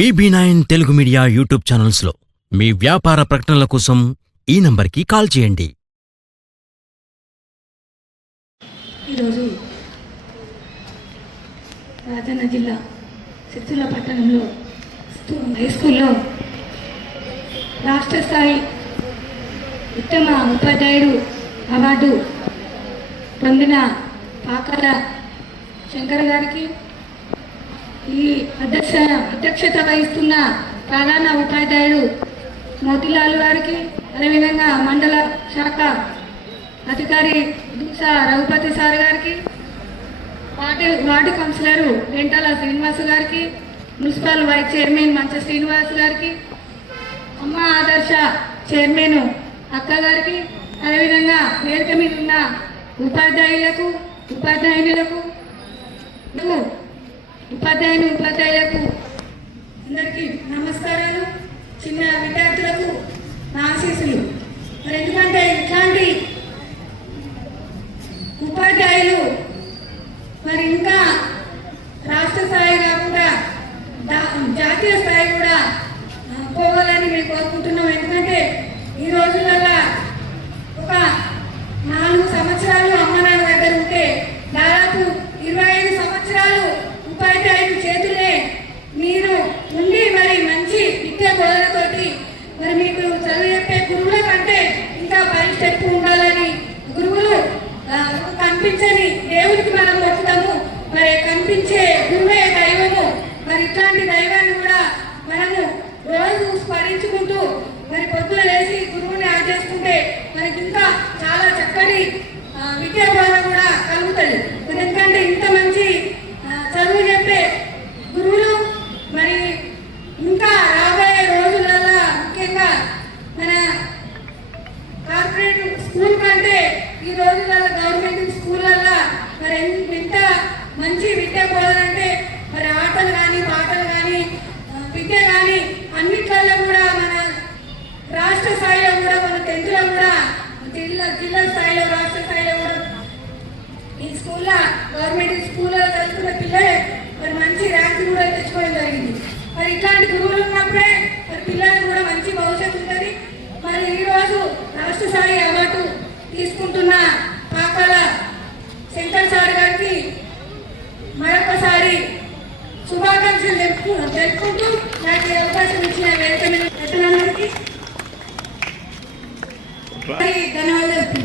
BB9 Telugu media YouTube ఛానల్స్లో మీ వ్యాపార ప్రకటనల కోసం ఈ నంబర్కి కాల్ చేయండి. ఈరోజు రాజన్న జిల్లా సిరిసిల్ల పట్టణంలో హై స్కూల్లో రాష్ట్ర స్థాయి ఉత్తమ ఉపాధ్యాయుడు అవార్డు పొందిన పాకాల శంకర్ గారికి, ఈ అధ్యక్షత వహిస్తున్న ప్రధాన ఉపాధ్యాయుడు మోతిలాల్ గారికి, అదేవిధంగా మండల శాఖ అధికారి దూసా రఘుపతి సార్ గారికి, వార్డు కౌన్సిలరు వెంటాల శ్రీనివాస్ గారికి, మున్సిపల్ వైస్ చైర్మన్ మంచ శ్రీనివాస్ గారికి, అమ్మ ఆదర్శ చైర్మన్ అక్క గారికి, అదేవిధంగా వేదిక మీద ఉన్న ఉపాధ్యాయులకు అందరికీ నమస్కారాలు. చిన్న విద్యార్థులకు నా ఆశీస్సులు. మరి ఎందుకంటే ఇట్లాంటి ఉపాధ్యాయులు మరి ఇంకా రాష్ట్ర స్థాయి కాకుండా జాతీయ స్థాయి కూడా పోవాలని మేము కోరుకుంటున్నాం. ఎందుకంటే ఈ రోజులలో ఒక 4 సంవత్సరాలు అమ్మ నాన్న దగ్గర ఉంటే దాదాపు 25 సంవత్సరాలు ఉపాధ్యాయుల చేతులే మీరు ఉండి మరి మంచి విద్య బోధనతోటి మరి మీకు చదువు చెప్పే గురువుల కంటే ఇంకా పై స్టెప్ ఉండాలని, గురువులు కనిపించని దేవుడికి మనం మొక్కుతాము, మరి కనిపించే గురువే దైవము. మరి ఇట్లాంటి దైవాన్ని కూడా మనము రోజు స్మరించుకుంటూ మరి పొద్దున లేచి గురువుని ఆచరిస్తుంటే మనకి ఇంకా చాలా చక్కటి విద్యా బోధన కూడా కలుగుతుంది. ఎందుకంటే ఇంత మంచి చదువు చెప్పే గురువులు మరి ఇంకా రాబోయే రోజులలో ముఖ్యంగా మన కార్పొరేట్ స్కూల్ కంటే ఈ రోజులలో గవర్నమెంట్ స్కూళ్ళల్లో మరి ఎంత మంచి విద్యా బోధన అంటే మరి ఆటలు కానీ పాటలు కానీ విద్య కానీ అన్నిట్లలో కూడా మన రాష్ట్ర స్థాయిలో కూడా మన 10th లో కూడా జిల్లా స్థాయిలో రాష్ట్ర స్థాయిలో కూడా ఈ స్కూల్లో గవర్నమెంట్ స్కూల్లో చదువుకున్న పిల్లలే మరి మంచి ర్యాంకు కూడా తెచ్చుకోవడం జరిగింది. మరి ఇట్లాంటి గురువులు ఉన్నప్పుడే మరి పిల్లలకు కూడా మంచి భవిష్యత్తు ఉంటుంది. మరి ఈరోజు రాష్ట్ర స్థాయి అవార్డు తీసుకుంటున్న పాకాల శంకర్ సార్ గారికి మరొకసారి శుభాకాంక్షలు తెలుపుకుంటూ నాకు ఈ అవకాశం ఇచ్చిన వేదిక మీద ధన్యవాదాలు.